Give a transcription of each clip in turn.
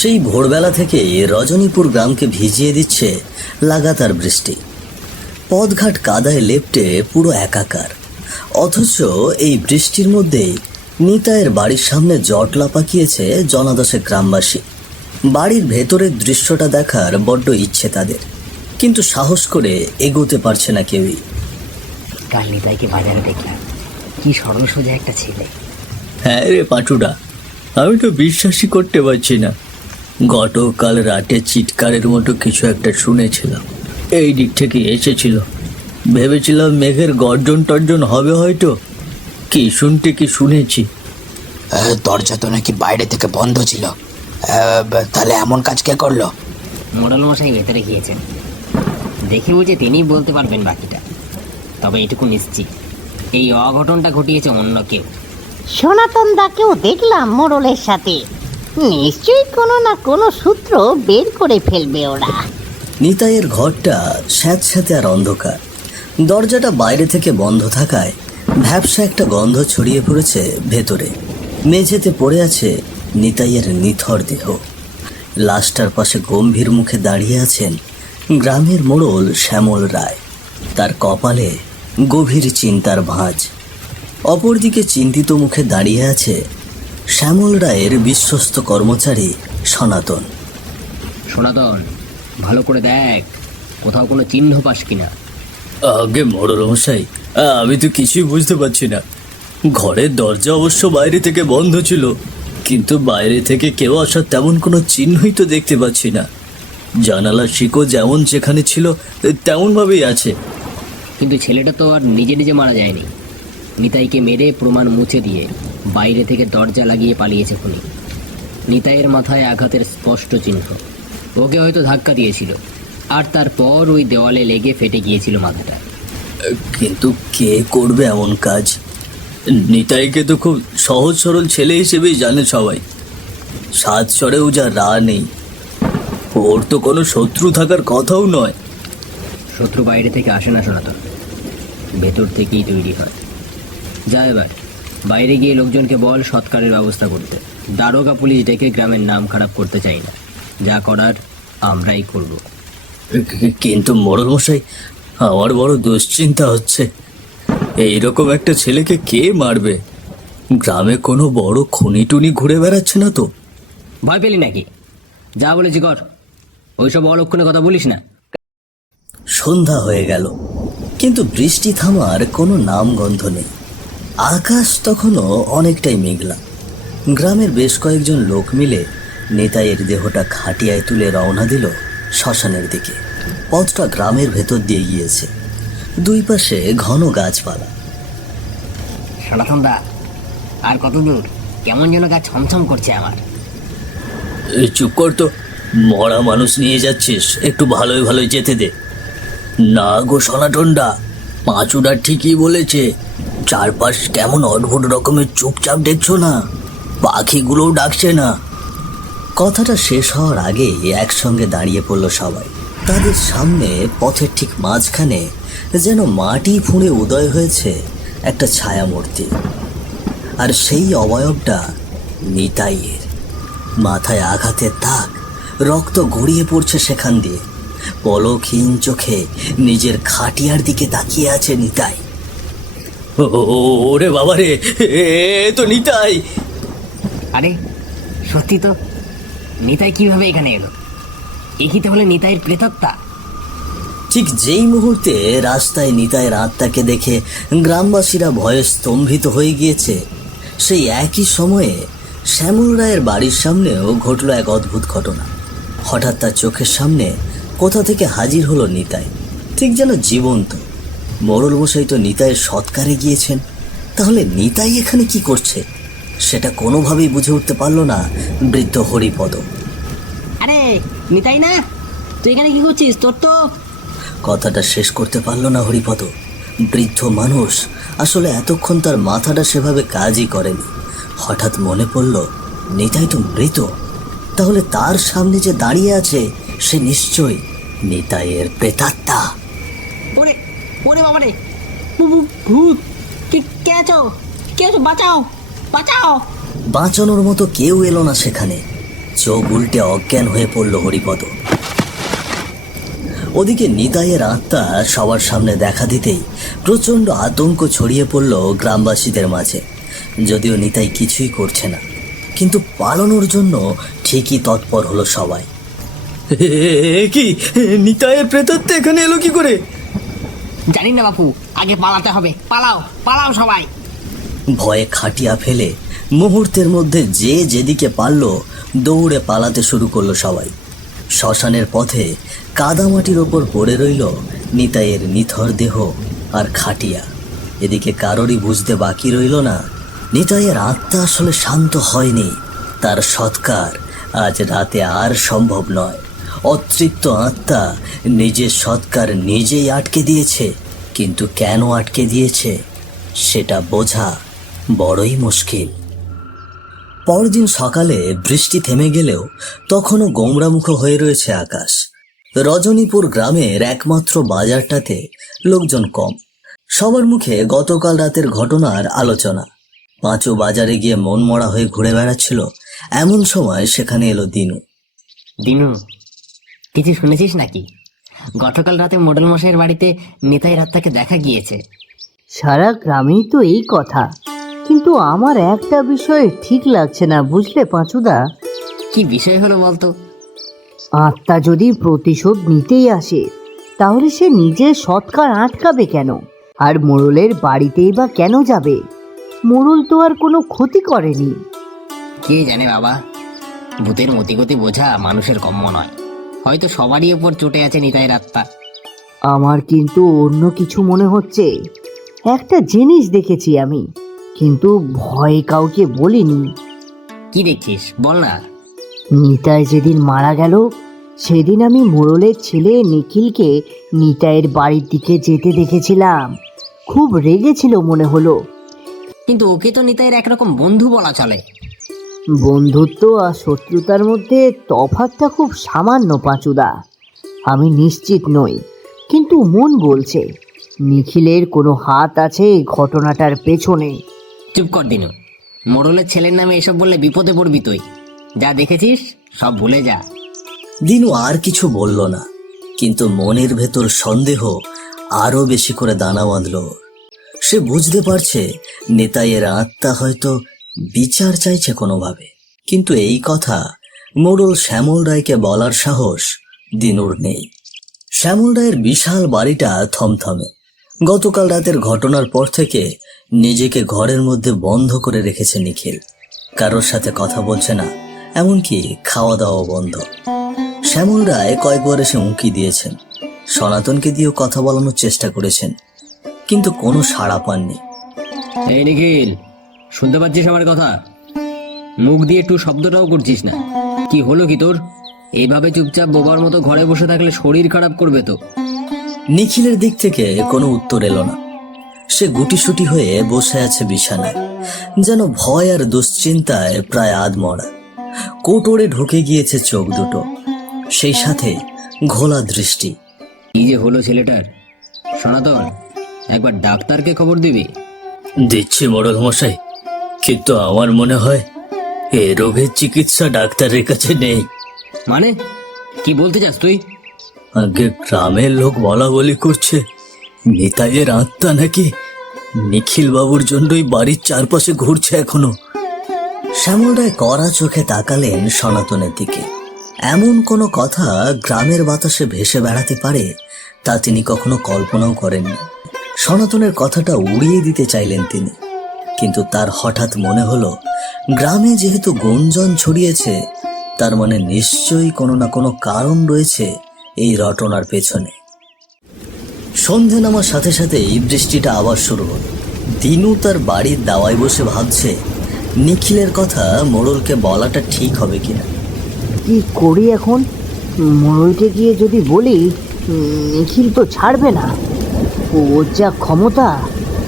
সেই ভোরবেলা থেকেই রজনীপুর গ্রামকে ভিজিয়ে দিচ্ছে লাগাতার বৃষ্টি। পথঘাট কাদায় লেপ্টে পুরো একাকার। অথচ এই বৃষ্টির মধ্যেই নিতাইয়ের বাড়ির সামনে জটলা পাকিয়েছে জনাদশেক গ্রামবাসী। বাড়ির ভেতরের দৃশ্যটা দেখার বড্ড ইচ্ছে তাদের, কিন্তু সাহস করে এগোতে পারছে না কেউই। কাল নিতাইকে বাজারে দেখলাম, কি সরল সোজা একটা ছেলে। হ্যাঁ রে পাটুডা, আমি তো বিশ্বাসই করতে পারছি না। গতকাল রাতে চিৎকারের মতো কিছু একটা শুনেছিলাম, এই দিক থেকে এসেছিল। ভেবেছিলাম মেঘের গর্জন টর্জন হবে হয়তো, কি শুনতে কি শুনেছি। দরজা তো নাকি বাইরে থেকে বন্ধ ছিল। তাহলে এমন কাজ কে করলো? মোড়ল মশাই ভেতরে গিয়েছেন, দেখে বুঝে তিনিই বলতে পারবেন বাকিটা। তবে এটুকু নিশ্চিত, এই অঘটনটা ঘটিয়েছে অন্য কেউ। সনাতন দাকেও দেখলাম মোড়লের সাথে। নিশ্চয়ই কোনো না কোনো সূত্র বের করে ফেলবে ওরা। নিতাইয়ের ঘরটা স্যাঁতস্যাঁতে আর অন্ধকার। দরজাটা বাইরে থেকে বন্ধ থাকায় ভ্যাপসা একটা গন্ধ ছড়িয়ে পড়েছে ভেতরে। মেঝেতে পড়ে আছে নিতাইয়ের নিথর দেহ। লাশটার পাশে গম্ভীর মুখে দাঁড়িয়ে আছেন গ্রামের মোড়ল শ্যামল রায়। তার কপালে গভীর চিন্তার ভাঁজ। অপরদিকে চিন্তিত মুখে দাঁড়িয়ে আছে শ্যামল রায়ের বিশ্বস্ত কর্মচারী সনাতন। সনাতন, ভালো করে দেখ, কোথাও কোনো চিহ্ন পাস কিনা। আগে মোড়ল মশাই, আমি তো কিছুই বুঝতে পারছি না। ঘরের দরজা অবশ্য বাইরে থেকে বন্ধ ছিল, কিন্তু বাইরে থেকে কেউ আসার তেমন কোনো চিহ্নই তো দেখতে পাচ্ছি না। জানালার শিকো যেমন যেখানে ছিল তেমন ভাবেই আছে। কিন্তু ছেলেটা তো আর নিজে নিজে মারা যায়নি। নিতাইকে মেরে প্রমাণ মুছে দিয়ে বাইরে থেকে দরজা লাগিয়ে পালিয়েছে খুনি। নিতাইয়ের মাথায় আঘাতের স্পষ্ট চিহ্ন। ওকে হয়তো ধাক্কা দিয়েছিল, আর তারপর ওই দেওয়ালে লেগে ফেটে গিয়েছিল মাথাটা। কিন্তু কে করবে এমন কাজ? নিতাইকে তো খুব সহজ সরল ছেলে হিসেবেই জানে সবাই। সাত স্বরেও যা রা নেই। ওর তো কোনো শত্রু থাকার কথাও নয়। শত্রু বাইরে থেকে আসে না সনাতন, ভেতর থেকেই তৈরি হয়। যা এবার বাইরে গিয়ে লোকজনকে বল সৎকারের ব্যবস্থা করতে। দারোগা পুলিশ ডেকে গ্রামের নাম খারাপ করতে চাই না। যা করার আমরাই করব। কিন্তু মোড়ল মশাই, আমার বড় দুশ্চিন্তা হচ্ছে। এইরকম একটা ছেলেকে কে মারবে? গ্রামে কোনো বড় খুনি টুনি ঘুরে বেড়াচ্ছে না তো? ভয় পেলি নাকি? যা বলেছি কর, ওইসব অলক্ষণে কথা বলিস না। সন্ধ্যা হয়ে গেল, কিন্তু বৃষ্টি থামার কোনো নামগন্ধ নেই। আকাশ তখনও অনেকটাই মেঘলা। গ্রামের বেশ কয়েকজন লোক মিলে নিতাইয়ের দেহটা খাটিয়ায় তুলে রওনা দিল শ্মশানের দিকে। পথটা গ্রামের ভেতর দিয়ে গিয়েছে, দুই পাশে ঘন গাছপালা। সনাতন দা, আর কত দূর? কেমন যেন গা ছমছম করছে আমার। চুপ কর তো, মরা মানুষ নিয়ে যাচ্ছিস, একটু ভালোই ভালোই যেতে দে। না গো সনাতনডা, পাঁচুডা ঠিকই বলেছে। চারপাশ কেমন অদ্ভুত রকমের চুপচাপ দেখছো না? পাখিগুলোও ডাকছে না। কথাটা শেষ হওয়ার আগেই একসঙ্গে দাঁড়িয়ে পড়ল সবাই। তাদের সামনে পথের ঠিক মাঝখানে যেন মাটি ফুঁড়ে উদয় হয়েছে একটা ছায়ামূর্তি। আর সেই অবয়বটা নিতাইয়ের। মাথায় আঘাতের দাগ, রক্ত গড়িয়ে পড়ছে সেখান দিয়ে। পলকহীন চোখে নিজের খাটিয়ার দিকে তাকিয়ে আছে নিতাই। ওরে বাবারে, এ তো নিতাই! আরে সত্যি তো, নিতাই কিভাবে এখানে এলো? এ কি তাহলে নিতাইয়ের প্রেতাত্মা? ঠিক যেই মুহূর্তে রাস্তায় নিতাইয়ের আত্মাকে দেখে গ্রামবাসীরা ভয়ে স্তম্ভিত হয়ে গিয়েছে, সেই একই সময়ে শ্যামল রায়ের বাড়ির সামনেও ঘটল এক অদ্ভুত ঘটনা। হঠাৎ তার চোখের সামনে কোথা থেকে হাজির হলো নিতাই, ঠিক যেন জীবন্ত। মোড়ল মশাই তো নিতাইয়ের সৎকারে গিয়েছেন, তাহলে নিতাই এখানে কি করছে সেটা কোনোভাবেই বুঝে উঠতে পারল না বৃদ্ধ হরিপদ। আরে নিতাই না, তুই এখানে কি করছিস? তোর তো... কথাটা শেষ করতে পারল না হরিপদ। বৃদ্ধ মানুষ আসলে এতক্ষণ তার মাথাটা সেভাবে কাজই করেনি। হঠাৎ মনে পড়ল নিতাই তো মৃত, তাহলে তার সামনে যে দাঁড়িয়ে আছে সে নিশ্চয়ই নিতাইয়ের প্রেতাত্মা। ওরে ওরে বাবা রে, ভূত! কে আছো? কে আছো? বাঁচাও, বাঁচাও! বাঁচানোর মতো কেউ এলো না সেখানে। চোখ উল্টে অজ্ঞান হয়ে পড়ল হরিপদ। ওদিকে নিতাইয়ের আত্মা সবার সামনে দেখা দিতেই প্রচণ্ড আতঙ্ক ছড়িয়ে পড়ল গ্রামবাসীদের মাঝে। যদিও নিতাই কিছুই করছে না, কিন্তু পালানোর জন্য ঠিকই তৎপর হলো সবাই। কি নিতাইয়ের প্রেতাত্মা এখানে এলো কি করে? জানি না বাপু, আগে পালাতে হবে। পালাও পালাও সবাই। ভয়ে খাটিয়া ফেলে মুহূর্তের মধ্যে যে যেদিকে পারল দৌড়ে পালাতে শুরু করলো সবাই। শ্মশানের পথে কাদামাটির ওপর পড়ে রইল নিতাইয়ের নিথর দেহ আর খাটিয়া। এদিকে কারোরই বুঝতে বাকি রইল না নিতাইয়ের আত্মা আসলে শান্ত হয়নি। তার সৎকার আজ রাতে আর সম্ভব নয়। অতৃপ্ত আত্মা নিজের সৎকার নিজেই আটকে দিয়েছে, কিন্তু কেন আটকে দিয়েছে সেটা বোঝা বড়ই মুশকিল। পরদিন সকালে বৃষ্টি থেমে গেলেও তখনও গোমড়ামুখ হয়ে রয়েছে আকাশ। রজনীপুর গ্রামের একমাত্র বাজারটাতে লোকজন কম। সবার মুখে গতকাল রাতের ঘটনার আলোচনা। পাঁচু বাজারে গিয়ে মন মরা হয়ে ঘুরে বেড়াচ্ছিল। এমন সময় সেখানে এলো দিনু। দিনু, কিছু শুনেছিস নাকি? গতকাল রাতে মোডল মশাইয়ের বাড়িতে নিতাইয়ের আত্মাকে দেখা গিয়েছে। সারা গ্রামেই তো এই কথা, কিন্তু আমার একটা বিষয় ঠিক লাগছে না, বুঝলে পাঁচুদা? কি বিষয় হলো বলতো? আত্মা যদি প্রতিশোধ নিতেই আসে, তাহলে সে নিজের সৎকার আটকাবে কেন? আর মোড়লের বাড়িতেই বা কেন যাবে? মোড়ল তো আর কোনো ক্ষতি করেনি। কে জানে বাবা, ভূতের মতিগতি বোঝা মানুষের কম্য নয়। হয়তো সবারই ওপর চটে আছে নিতাইয়ের আত্মা। আমার কিন্তু অন্য কিছু মনে হচ্ছে। একটা জিনিস দেখেছি আমি, কিন্তু ভয়ে কাউকে বলিনি। কি দেখছিস বল না। নিতাই যেদিন মারা গেল, সেদিন আমি মোড়লের ছেলে নিখিলকে নিতাইয়ের বাড়ির দিকে যেতে দেখেছিলাম। খুব রেগেছিল মনে হলো। কিন্তু ওকে তো নিতাইয়ের একরকম বন্ধু বলা চলে। বন্ধুত্ব আর শত্রুতার মধ্যে তফাৎটা খুব সামান্য পাঁচুদা। আমি নিশ্চিত নই, কিন্তু মন বলছে নিখিলের কোনো হাত আছে এই ঘটনাটার পেছনে। চুপ কর দিনু, মোড়লের ছেলের নামে এসব বললে বিপদে পড়বি তুই। যা দেখেছিস সব ভুলে যা। দিনু আর কিছু বলল না, কিন্তু মনের ভেতর সন্দেহ আরো বেশি করে দানা বাঁধল। সে বুঝতে পারছে নিতাইয়ের আত্মা হয়তো বিচার চাইছে কোনোভাবে, কিন্তু এই কথা মোড়ল শ্যামল রায়কে বলার সাহস দিনুর নেই। শ্যামল রায়ের বিশাল বাড়িটা থমথমে। গতকাল রাতের ঘটনার পর থেকে নিজেকে ঘরের মধ্যে বন্ধ করে রেখেছে নিখিল। কারোর সাথে কথা বলছে না, এমনকি খাওয়া দাওয়া বন্ধ। শ্যামল রায় কয়েকবার এসে উঁকি দিয়েছেন, সনাতনকে দিয়েও কথা বলানোর চেষ্টা করেছেন, কিন্তু কোনো সাড়া পাননি। এই নিখিল, শুনতে পাচ্ছিস আমার কথা? মুখ দিয়ে একটু শব্দটাও করছিস না। কি হলো কি তোর? এইভাবে চুপচাপ বোবার মতো ঘরে বসে থাকলে শরীর খারাপ করবে তো। নিখিলের দিক থেকে কোনো উত্তর এলো না। সে গুটিসুটি হয়ে বসে আছে বিছানায়, যেন ভয় আর দুশ্চিন্তায় প্রায় আধমরা। কোটরে ঢুকে গিয়েছে চোখ দুটো, সেই সাথে ঘোলা দৃষ্টি। কি যে হলো ছেলেটার? সনাতন, একবার ডাক্তারকে খবর দিবি? দিচ্ছি মোড়ল মশাই, কিন্তু আমার মনে হয় এ রোগের চিকিৎসা ডাক্তারের কাছে নেই। মানে কি বলতে চাস তুই? আগে গ্রামের লোক বলা বলি করছে নিতাইয়ের আত্মা নাকি নিখিল বাবুর জন্যই বাড়ির চারপাশে ঘুরছে এখনো। শ্যামল রায় কড়া চোখে তাকালেন সনাতনের দিকে। এমন কোনো কথা গ্রামের বাতাসে ভেসে বেড়াতে পারে তা তিনি কখনো কল্পনাও করেননি। সনাতনের কথাটা উড়িয়ে দিতে চাইলেন তিনি, কিন্তু তার হঠাৎ মনে হলো গ্রামে যেহেতু গুঞ্জন ছড়িয়েছে, তার মানে নিশ্চয়ই কোনো না কোনো কারণ রয়েছে এই রটনার পেছনে। সন্ধে নামার সাথে সাথেই বৃষ্টিটা আবার শুরু হল। দিনু তার বাড়ির দাওয়ায় বসে ভাবছে নিখিলের কথা মোড়লকে বলাটা ঠিক হবে কিনা। কি করি এখন? মোড়লকে গিয়ে যদি বলি, নিখিল তো ছাড়বে না। ওর যা ক্ষমতা,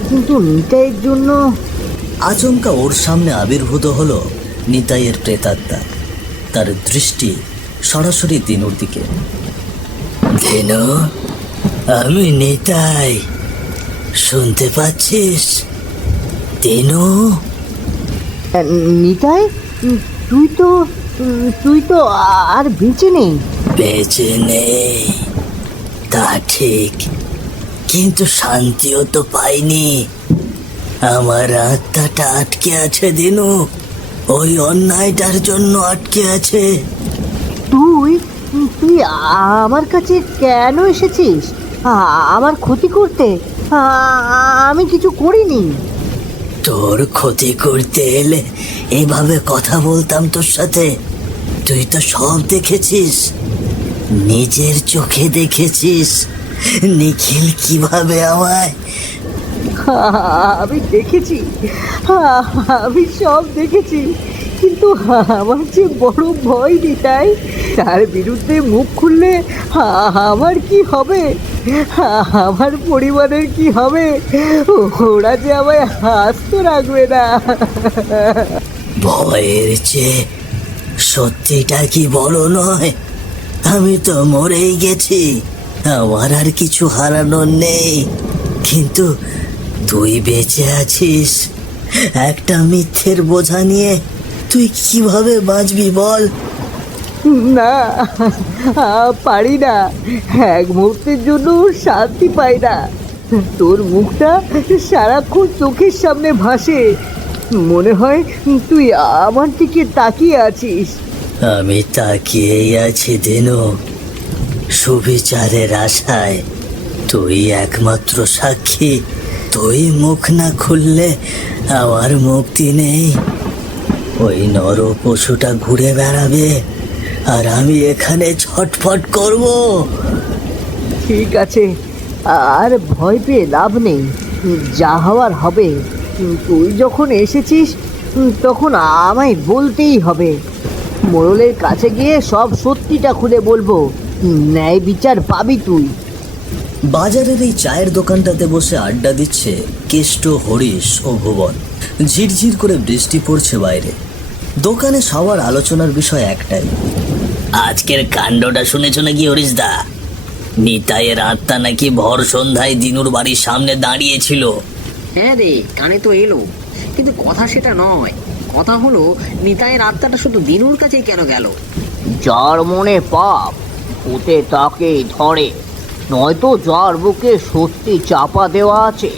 কিন্তু নিতাইয়ের জন্য। আচমকা ওর সামনে আবির্ভূত হলো নিতাইয়ের প্রেতাত্মা। তার দৃষ্টি সরাসরি দিনুর দিকে। দিনু, আমি নিতাই, শুনতে পাচ্ছিস? দিনু। নিতাই, তুই তো তুই তো আর বেঁচে নেই। বেঁচে নেই তা ঠিক, কিন্তু শান্তিও তো পাইনি। আমার আত্মাটা আটকে আছে দিনু, ওই অন্যায়টার জন্য আটকে আছে। তুই তুই আমার কাছে কেন এসেছিস? আমার ক্ষতি করতে? আমি কিছু করিনি। তোর ক্ষতি করতে এলে এভাবে কথা বলতাম তোর সাথে? তুই তো সব দেখেছিস, নিজের চোখে দেখেছিস নিখিল কিভাবে আমায়। আমি দেখেছি, আমি সব দেখেছি, কিন্তু আমার যে বড় ভয় নিতাই, তার বিরুদ্ধে মুখ খুললে আমার কি হবে, আমার পরিবারের কি হবে? ওরা যে আমায় হাসত রাখবে না। ভয়ের চেয়ে সত্যিটা কি বড় নয়? আমি তো মরেই গেছি, আমার আর কিছু হারানোর নেই, কিন্তু তুই বেঁচে আছিস। একটা মিথ্যের বোঝা নিয়ে তুই কিভাবে বাঁচবি বল? না, পারি না, এক মুহূর্তের জন্য শান্তি পাই না। তোর মুখটা সারাক্ষণ চোখের সামনে ভাসে, মনে হয় তুই আমার দিকে তাকিয়ে আছিস। আমি তাকিয়েই আছি দিনু, সুবিচারের আশায়। তুই একমাত্র সাক্ষী, তুই মুখ না খুললে আমার মুক্তি নেই। ওই নর পশুটা ঘুরে বেড়াবে আর আমি এখানে ছটফট করব। ঠিক আছে, আর ভয় পেয়ে লাভ নেই, যা হওয়ার হবে। তুই যখন এসেছিস তখন আমায় বলতেই হবে। মোড়লের কাছে গিয়ে সব সত্যিটা খুলে বলবো, ন্যায় বিচার পাবি তুই। বাজারের এই চায়ের দোকানটাতে বসে আড্ডা দিচ্ছে কেষ্ট, হরিশ ও ভুবন। ঝিরঝির করে বৃষ্টি পড়ছে বাইরে। দোকানে সবার আলোচনার বিষয় একটাই, আজকের কাণ্ডটা শুনেছ নাকি হরিশ দা? নিতাইয়ের আত্মা নাকি ভর সন্ধ্যায় দিনুর বাড়ির সামনে দাঁড়িয়েছিল। হ্যাঁ রে, কানে তো এলো, কিন্তু কথা সেটা নয়। কথা হলো, নিতাইয়ের আত্মাটা শুধু দিনুর কাছেই কেন গেল? যার মনে পাপ ভূতে তাকেই ধরে, নয়তো যার বুকে সত্যি চাপা দেওয়া আছে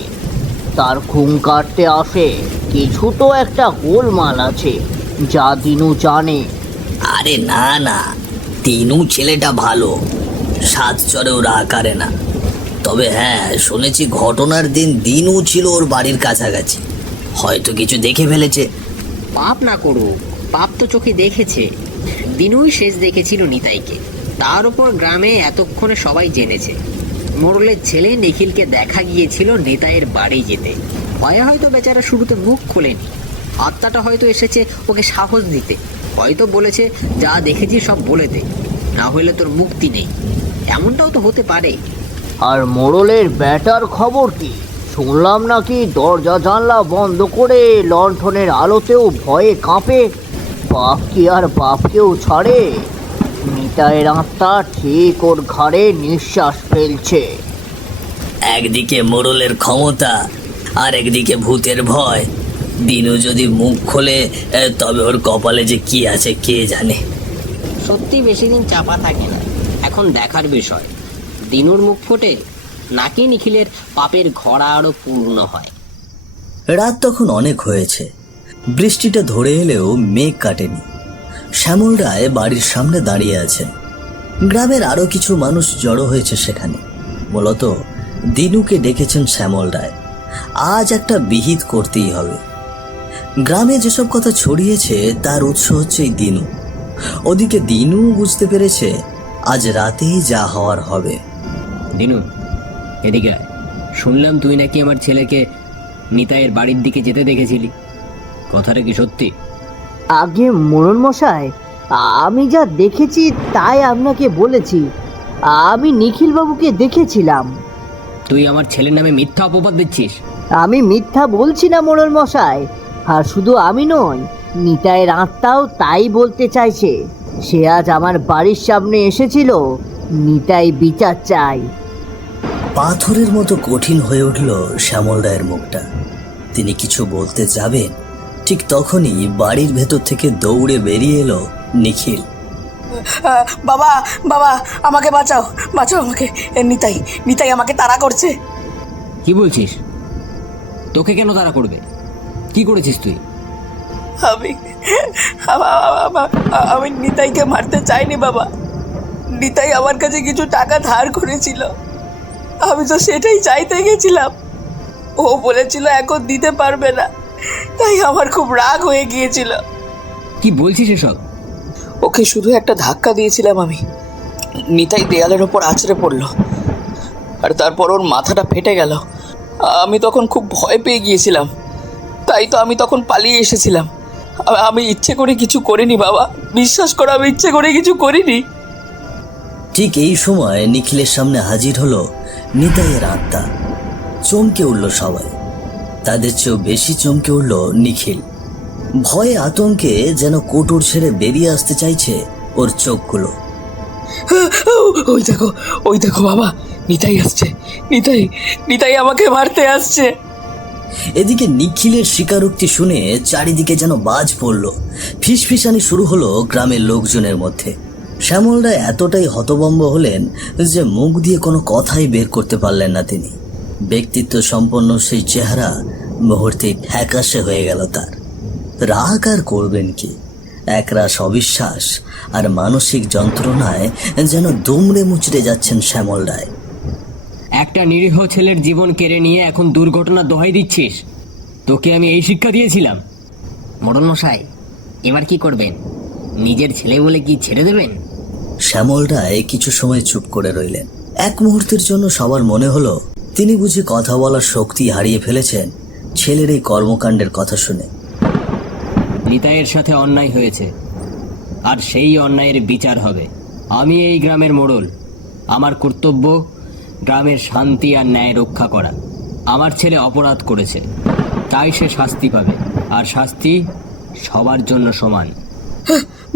তার ঘুম কাটতে আসে। কিছু তো একটা গোলমাল আছে, যা দিনু জানে। আরে না না, দিনু ছেলেটা ভালো, সাত চরেও রাগ করে না। তবে হ্যাঁ, শুনেছি ঘটনার দিন দিনু ছিল ওর বাড়ির কাছাকাছি, হয়তো কিছু দেখে ফেলেছে। পাপ না করুক, পাপ তো চোখে দেখেছে। দিনুই শেষ দেখেছিল নিতাইকে, তার উপর গ্রামে এতক্ষণে সবাই জেনেছে। মোড়লের ছেলে নিখিলকে দেখা গিয়েছিল নিতাইয়ের বাড়ি যেতে। ভয়ে হয়তো বেচারা শুরুতে মুখ খোলেনি, আত্মাটা হয়তো এসেছে ওকে সাহস দিতে, হয়তো বলেছে যা দেখেছি সব বলে দে, না হলে তোর মুক্তি নেই। এমনটাও তো হতে পারে। আর মোড়লের ব্যাটার খবর কি? শুনলাম নাকি দরজা জানলা বন্ধ করে লণ্ঠনের আলোতেও ভয়ে কাঁপে। বাপ কি আর বাপকেও ছাড়ে? নিতাইয়ের আত্মা ঠিক ওর ঘাড়ে নিঃশ্বাস ফেলছে। একদিকে মোড়লের ক্ষমতা আর একদিকে ভূতের ভয়। দিনু যদি মুখ খোলে তবে ওর কপালে যে কি আছে কে জানে। সত্যি বেশি দিন চাপা থাকে না, এখন দেখার বিষয় দিনুর মুখ ফোটে নাকি নিখিলের পাপের ঘড়া আরো পূর্ণ হয়। রাত তখন অনেক হয়েছে, বৃষ্টিটা ধরে এলেও মেঘ কাটেনি। শ্যামল রায় বাড়ির সামনে দাঁড়িয়ে আছেন। গ্রামের আরো কিছু মানুষ জড়ো হয়েছে সেখানে। মূলত দিনুকে ডেকেছেন শ্যামল রায়। আজ একটা বিহিত করতেই হবে। গ্রামে যেসব কথা ছড়িয়েছে তার উৎস হচ্ছে এই দিনু। ওদিকে দিনু বুঝতে পেরেছে আজ রাতেই যা হওয়ার হবে। দিনু, এদিকে আয়। শুনলাম তুই নাকি আমার ছেলেকে নিতাইয়ের বাড়ির দিকে যেতে দেখেছিলি, কথাটা কি সত্যি? আগে মোড়ল মশাই, আমি যা দেখেছি তাই আপনাকে বলেছি। আমি নিখিল বাবুকে দেখেছিলাম। তুই আমার ছেলের নামে মিথ্যা অপবাদ দিচ্ছিস। আমি মিথ্যা বলছি না মোড়ল মশাই, আর শুধু আমি নই, নিতাইয়ের আত্মাও তাই বলতে চাইছে। সে আজ আমার বাড়ির সামনে এসেছিল, নিতাই বিচার চাই। পাথরের মতো কঠিন হয়ে উঠল শ্যামল রায়ের মুখটা। তিনি কিছু বলতে যাবেন, ঠিক তখনই বাড়ির ভেতর থেকে দৌড়ে বেরিয়ে এলো নিখিল। বাবা বাবা আমাকে বাঁচাও, বাঁচাও আমাকে, নিতাই নিতাই আমাকে তাড়া করছে। কি বলছিস? তোকে কেন তাড়া করবে? কি করেছিস তুই? আমি আমি নিতাইকে মারতে চাইনি বাবা। নিতাই আমার কাছে কিছু টাকা ধার করেছিল, আমি তো সেটাই চাইতে গেছিলাম। ও বলেছিল এখন দিতে পারবে না, তাই আমার খুব রাগ হয়ে গিয়েছিল। কি বলছিস এসব? ওকে শুধু একটা ধাক্কা দিয়েছিলাম আমি, নিতাই দেয়ালের ওপর আছড়ে পড়লো, আর তারপর ওর মাথাটা ফেটে গেল। আমি তখন খুব ভয় পেয়ে গিয়েছিলাম, তাই তো আমি তখন পালিয়ে এসেছিলাম। আমি ইচ্ছে করে কিছু করিনি বাবা, বিশ্বাস করো আমি ইচ্ছে করে কিছু করিনি। ঠিক এই সময় নিখিলের সামনে হাজির হলো নিতাইয়ের আত্মা। চমকে উঠল সবাই, তাদের চেয়েও বেশি চমকে উঠল নিখিল। ভয়ে আতঙ্কে যেন কোটর ছেড়ে বেরিয়ে আসতে চাইছে ওর চোখগুলো। ওই দেখো বাবা, নিতাই আসছে, নিতাই নিতাই আমাকে মারতে আসছে। এদিকে নিখিলের স্বীকারোক্তি শুনে চারিদিকে যেন বাজ পড়ল। ফিসফিসানি শুরু হলো গ্রামের লোকজনের মধ্যে। শ্যামল রায় এতটাই হতভম্ব হলেন যে মুখ দিয়ে কোনো কথাই বের করতে পারলেন না তিনি। ব্যক্তিত্ব সম্পন্ন সেই চেহারা মুহূর্তে ফ্যাকাশে হয়ে গেল তার। রাগ আর করবেন কি? একরাশ অবিশ্বাস আর মানসিক যন্ত্রণায় যেন দুমড়ে মুচড়ে যাচ্ছেন শ্যামল রায়। একটা নিরীহ ছেলের জীবন কেড়ে নিয়ে এখন দুর্ঘটনা দোহাই দিচ্ছিস? তোকে আমি এই শিক্ষা দিয়েছিলাম? মোড়ল মশাই, এবার কি করবেন? নিজের ছেলে বলে কি ছেড়ে দেবেন? শ্যামল রায় কিছু সময় চুপ করে রইলেন। এক মুহূর্তের জন্য সবার মনে হলো তিনি বুঝি কথা বলার শক্তি হারিয়ে ফেলেছেন ছেলের এই কর্মকাণ্ডের কথা শুনে। নিতাইয়ের সাথে অন্যায় হয়েছে, আর সেই অন্যায়ের বিচার হবে। আমি এই গ্রামের মোড়ল, আমার কর্তব্য গ্রামের শান্তি আর ন্যায় রক্ষা করা। আমার ছেলে অপরাধ করেছে, তাই সে শাস্তি পাবে, আর শাস্তি সবার জন্য সমান।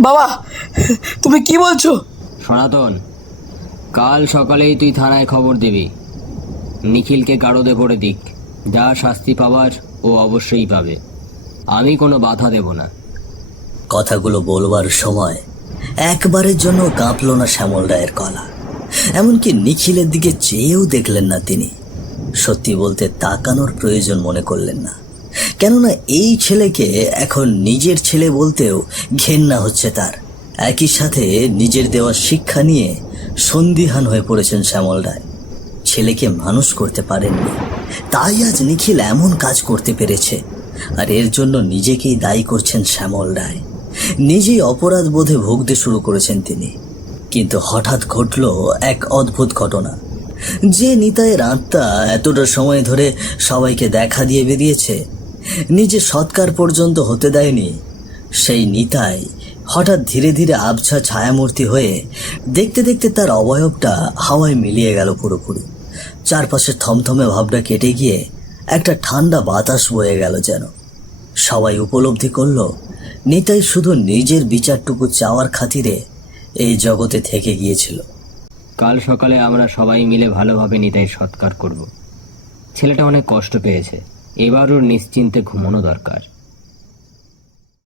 বাবা তুমি কি বলছো? সনাতন, কাল সকালেই তুই থানায় খবর দিবি। নিখিলকে গারদে করে দিক, যা শাস্তি পাবার ও অবশ্যই পাবে। আমি কোনো বাধা দেব না। কথাগুলো বলবার সময় একবারের জন্য কাঁপল না শ্যামল রায়ের গলা। এমনকি নিখিলের দিকে চেয়েও দেখলেন না তিনি। সত্যি বলতে তাকানোর প্রয়োজন মনে করলেন না, কেননা এই ছেলেকে এখন নিজের ছেলে বলতেও ঘেন্না হচ্ছে তার। একই সাথে নিজের দেওয়া শিক্ষা নিয়ে সন্দিহান হয়ে পড়েছেন শ্যামল রায়। ছেলেকে মানুষ করতে পারেননি, তাই আজ নিখিল এমন কাজ করতে পেরেছে, আর এর জন্য নিজেকেই দায়ী করছেন শ্যামল রায়। নিজেই অপরাধ বোধে ভুগতে শুরু করেছেন তিনি। কিন্তু হঠাৎ ঘটল এক অদ্ভুত ঘটনা। যে নিতাইয়ের আত্মা এতটা সময় ধরে সবাইকে দেখা দিয়ে বেরিয়েছে, নিজে সৎকার পর্যন্ত হতে দেয়নি, সেই নিতাই হঠাৎ ধীরে ধীরে আবছা ছায়ামূর্তি হয়ে দেখতে দেখতে তার অবয়বটা হাওয়ায় মিলিয়ে গেল পুরোপুরি। চারপাশের থমথমে ভাবটা কেটে গিয়ে একটা ঠান্ডা বাতাস বয়ে গেল যেন। সবাই উপলব্ধি করল নিতাই শুধু নিজের বিচারটুকু চাওয়ার খাতিরে এই জগতে থেকে গিয়েছিল। কাল সকালে আমরা সবাই মিলে ভালোভাবে নিতাইয়ের সৎকার করব। ছেলেটা অনেক কষ্ট পেয়েছে, এবার ওর নিশ্চিন্তে ঘুমানো দরকার।